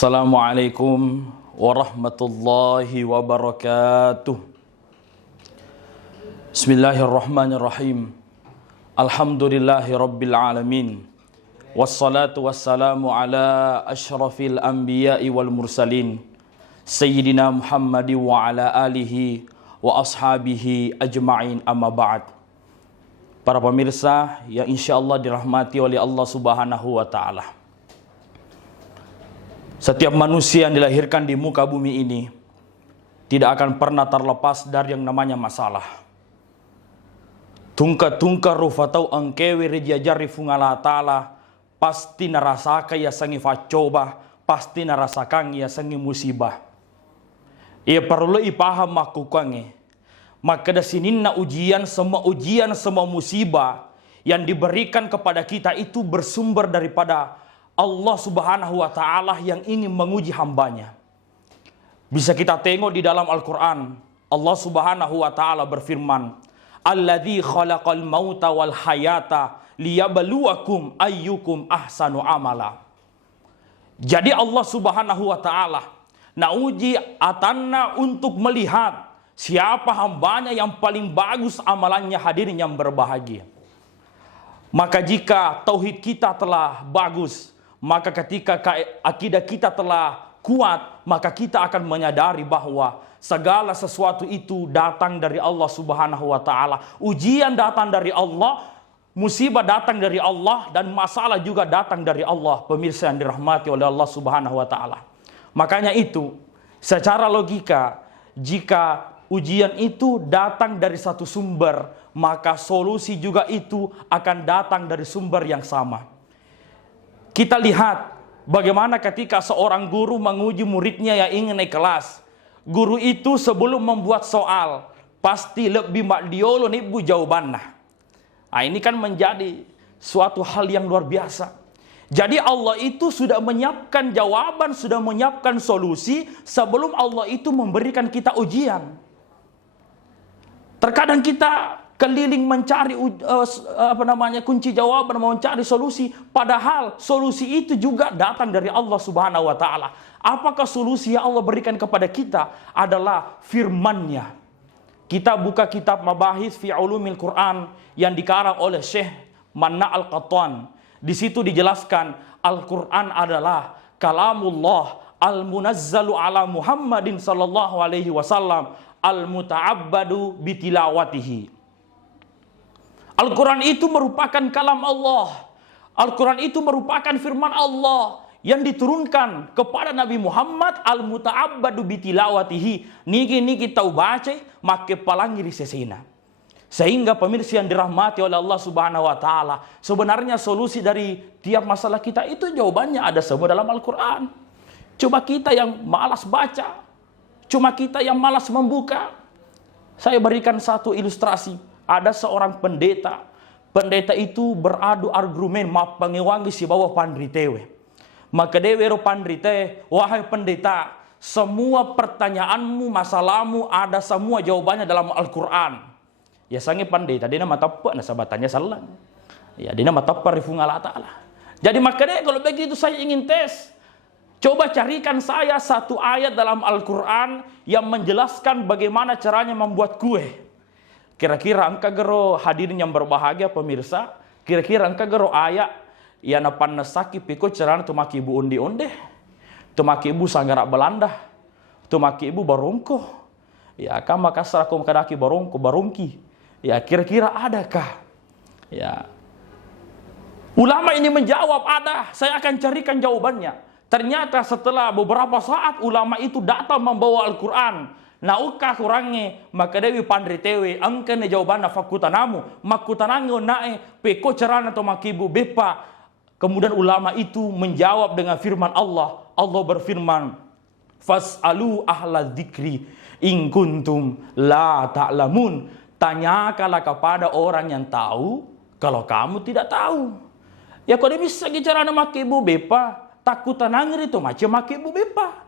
Assalamualaikum warahmatullahi wabarakatuh. Bismillahirrahmanirrahim. Alhamdulillahi rabbil alamin. Wassalatu wassalamu ala ashrafil anbiya'i wal mursalin Sayyidina Muhammadi wa ala alihi wa ashabihi ajma'in, amma ba'd. Para pemirsa yang insyaallah dirahmati oleh Allah subhanahu wa ta'ala, setiap manusia yang dilahirkan di muka bumi ini tidak akan pernah terlepas dari yang namanya masalah. Tungka rufatau angkewe rejajari fungala ta'ala, pasti narasaka ya sangi facoba, pasti narasakan ya sangi musibah. Ia perlu ipaham makukange. Maka dasininna ujian, semua musibah yang diberikan kepada kita itu bersumber daripada Allah subhanahu wa ta'ala yang ingin menguji hambanya. Bisa kita tengok di dalam Al-Quran, Allah subhanahu wa ta'ala berfirman, Alladzi khalaqal mauta wal hayata liyabluwakum ayyukum ahsanu amala. Jadi Allah subhanahu wa ta'ala nauji atanna untuk melihat siapa hambanya yang paling bagus amalannya, hadirin yang berbahagia. Maka jika tauhid kita telah bagus, maka ketika akidah kita telah kuat, maka kita akan menyadari bahwa segala sesuatu itu datang dari Allah subhanahu wa ta'ala. Ujian datang dari Allah, musibah datang dari Allah, dan masalah juga datang dari Allah. Pemirsa yang dirahmati oleh Allah subhanahu wa ta'ala. Makanya itu, secara logika, jika ujian itu datang dari satu sumber, maka solusi juga itu akan datang dari sumber yang sama. Kita lihat bagaimana ketika seorang guru menguji muridnya yang ingin naik kelas. Guru itu sebelum membuat soal pasti lebih makdiolo nih bu jawabannya. Nah, ini kan menjadi suatu hal yang luar biasa. Jadi Allah itu sudah menyiapkan jawaban, sudah menyiapkan solusi sebelum Allah itu memberikan kita ujian. Terkadang kita keliling mencari kunci jawaban, mencari solusi, padahal solusi itu juga datang dari Allah subhanahu wa ta'ala. Apakah solusi yang Allah berikan kepada kita adalah firman-Nya. Kita buka kitab Mabahis fi Ulumil Quran yang dikarang oleh Syekh Manna Al-Qattan. Di situ dijelaskan Al-Quran adalah kalamullah al-munazzalu ala Muhammadin sallallahu alaihi wasallam al-muta'abbadu bitilawatihi. Al-Quran itu merupakan kalam Allah. Al-Quran itu merupakan firman Allah yang diturunkan kepada Nabi Muhammad al-muta'abbadu bitilawatihi. Niki tahu baca, make palangi di sesina. Sehingga pemirsa yang dirahmati oleh Allah subhanahu wa ta'ala, sebenarnya solusi dari tiap masalah kita itu jawabannya ada semua dalam Al-Quran. Cuma kita yang malas baca, cuma kita yang malas membuka. Saya berikan satu ilustrasi. Ada seorang pendeta. Pendeta itu beradu argumen pangewangi si bawah pandritewe. Maka dewero pandrite, wahai pendeta, semua pertanyaanmu, masalahmu ada semua jawabannya dalam Al-Quran. Ya sange pendeta, dia nama tapak na sabatannya salah. Ya dia nama tapak rifung Allah Ta'ala. Jadi makanya kalau begitu saya ingin tes. Coba carikan saya satu ayat dalam Al-Quran yang menjelaskan bagaimana caranya membuat kue. Kira-kira engkau gero hadirin yang berbahagia pemirsa, kira-kira engkau gero ayat yang napan nasaki piko cerana tumaki ibu undi-unde, tumaki ibu sanggarak Belanda, tumaki ibu barongko, ya kan Makassar aku kadaki barongko barongki, ya kira-kira adakah? Ya, ulama ini menjawab ada, saya akan carikan jawabannya. Ternyata setelah beberapa saat ulama itu datang membawa Al-Quran. Naukah kurangnya maka dewi pandritewe angkene jawabanna fakutanamu makutanango nae peko cerana to makibu bepa. Kemudian ulama itu menjawab dengan firman Allah. Allah berfirman, fas'alu ahla dzikri in kuntum la ta'lamun. Tanyakanlah kepada orang yang tahu kalau kamu tidak tahu. Ya kau bisa carana makibu bepa takutanangri to macam makibu bepa.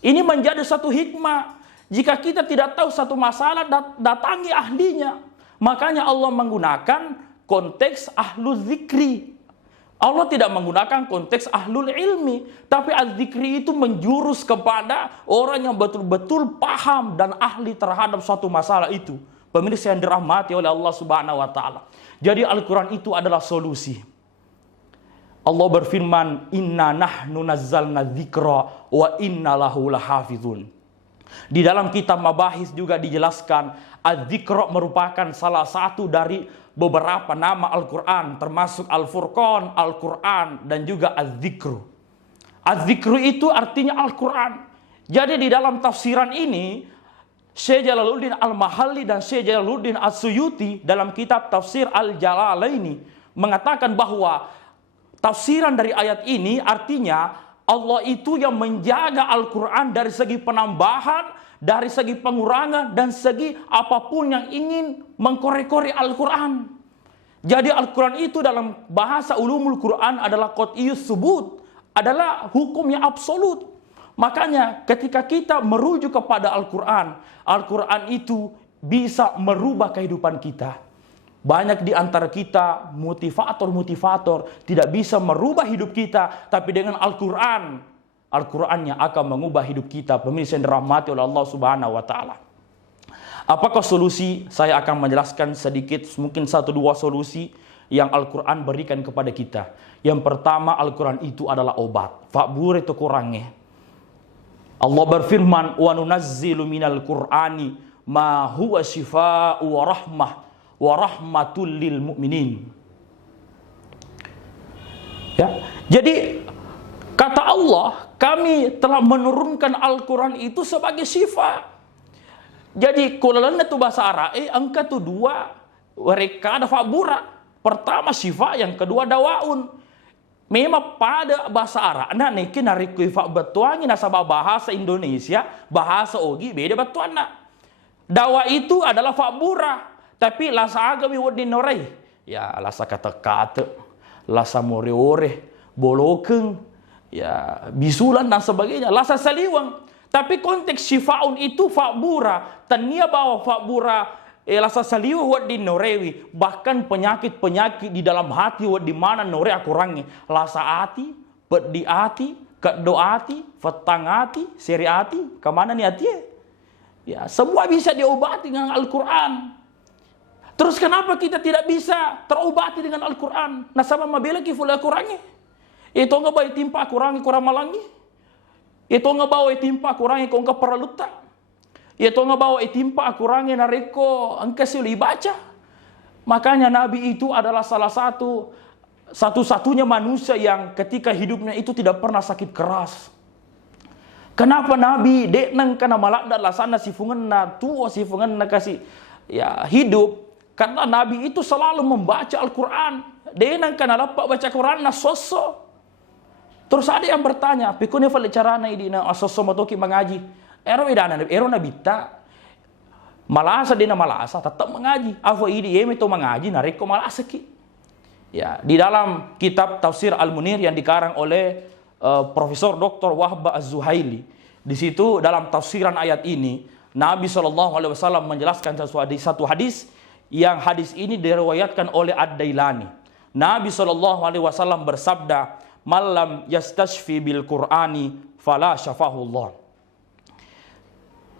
Ini menjadi satu hikmah. Jika kita tidak tahu satu masalah, datangi ahlinya. Makanya Allah menggunakan konteks ahlu zikri. Allah tidak menggunakan konteks ahlul ilmi, tapi az-zikri itu menjurus kepada orang yang betul-betul paham dan ahli terhadap suatu masalah itu. Pemirsa yang dirahmati oleh Allah Subhanahu wa taala. Jadi Al-Qur'an itu adalah solusi. Allah berfirman, "Inna nahnu nazzalna dzikra wa inna lahu lahafizun." Di dalam kitab Mabahis juga dijelaskan, az-zikra merupakan salah satu dari beberapa nama Al-Quran, termasuk Al-Furqan, Al-Quran, dan juga Az-Zikru. Az-Zikru itu artinya Al-Quran. Jadi di dalam tafsiran ini, Syekh Jalaluddin Al-Mahalli dan Syekh Jalaluddin As-Suyuti dalam kitab tafsir Al-Jalalaini mengatakan bahwa tafsiran dari ayat ini artinya Allah itu yang menjaga Al-Quran dari segi penambahan, dari segi pengurangan, dan segi apapun yang ingin mengkorek-korek Al-Quran. Jadi Al-Quran itu dalam bahasa ulumul Quran adalah qat'iyus subut, adalah hukum yang absolut. Makanya ketika kita merujuk kepada Al-Quran, Al-Quran itu bisa merubah kehidupan kita. Banyak di antara kita motivator-motivator tidak bisa merubah hidup kita, tapi dengan Al-Quran, Al-Quran yang akan mengubah hidup kita. Pemirsa yang dirahmati oleh Allah Subhanahu wa taala. Apakah solusi? Saya akan menjelaskan sedikit, mungkin 1-2 solusi yang Al-Quran berikan kepada kita. Yang pertama, Al-Quran itu adalah obat. Fakbur itu kurangnya. Allah berfirman, "Wa nunazzilu minal Qur'ani ma huwa shifaa'u wa rahmatul lil mu'minin." Ya. Jadi kata Allah, kami telah menurunkan Al-Quran itu sebagai syifa. Jadi kalau itu bahasa Arab, angka tu 2, mereka ada fakbura. Pertama syifa, yang kedua dawaun. Memang pada bahasa Arab, nah niki narikui fak betuangi nasabah bahasa Indonesia, bahasa Ogi beda betuana. Dawa itu adalah fakbura, tapi lasa agawi wadin norei. Ya lasa kata-kata, lasa more-ore, bolokeng, ya bisulan dan sebagainya, lasa saliwang. Tapi konteks syifaun itu fakbura, tania bawa fakbura lasa saliwang wad di norewi, bahkan penyakit-penyakit di dalam hati wad di mana nore akurangi, lasa hati, peddi hati, kedo hati, fetang hati, seri hati, kemana nih hati? Ya semua bisa diobati dengan Al-Quran. Terus kenapa kita tidak bisa terobati dengan Al-Quran? Nasabah mabela kiful Al-Qurannya. Itu nggak bawa timpa kurangi kurang malangi. Itu nggak bawa timpa kurangi kau nggak perluta. Itu nggak bawa timpa kurangi nareko engkau sih baca. Makanya Nabi itu adalah salah satu-satunya manusia yang ketika hidupnya itu tidak pernah sakit keras. Kenapa Nabi dek nang kana malak adalah sana sifungan tua sifungan kasih ya hidup? Karena Nabi itu selalu membaca Al-Quran. Dek nang kana lapak baca Quran na sosok. Terus ada yang bertanya, pikune fale carana idina asoso matoki mengaji. Ero nabita. Malasa dina malasa tetap mengaji. Afo idi eme to mengaji nareko malasa ki. Ya, di dalam kitab Tafsir Al-Munir yang dikarang oleh Profesor Dr. Wahba Az-Zuhaili. Di situ dalam tafsiran ayat ini, Nabi SAW menjelaskan satu hadis yang hadis ini diriwayatkan oleh Ad-Dailani. Nabi SAW bersabda, "Malam yastashfi bil Qur'ani fala syafahullah."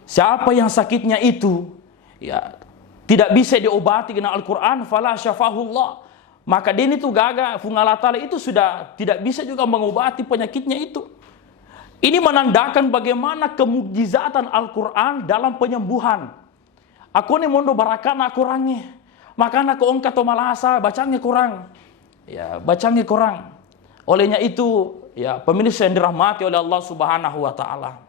Siapa yang sakitnya itu ya tidak bisa diobati dengan Al-Quran, fala syafahullah, maka dia itu gagal fungalatala itu sudah tidak bisa juga mengobati penyakitnya itu. Ini menandakan bagaimana kemukjizatan Al-Quran dalam penyembuhan. Aku ini mondo barakan aku kurangnya, makanya aku ongkat malasa bacanya kurang. Ya, bacanya kurang. Olehnya itu, ya pemirsa yang dirahmati oleh Allah Subhanahu wa taala.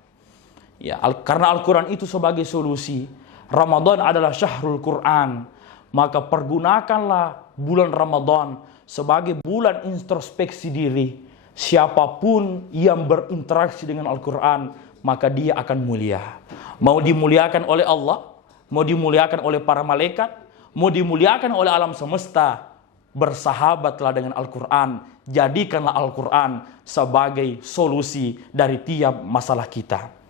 Ya, karena Al-Quran itu sebagai solusi. Ramadan adalah syahrul Quran. Maka pergunakanlah bulan Ramadan sebagai bulan introspeksi diri. Siapapun yang berinteraksi dengan Al-Quran, maka dia akan mulia. Mau dimuliakan oleh Allah, mau dimuliakan oleh para malaikat, mau dimuliakan oleh alam semesta, bersahabatlah dengan Al-Quran. Jadikanlah Al-Quran sebagai solusi dari tiap masalah kita.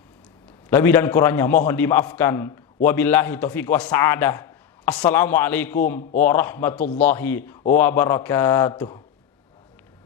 Lebih dan kurangnya mohon dimaafkan. Wabillahi taufiq wassa'adah. Assalamualaikum warahmatullahi wabarakatuh.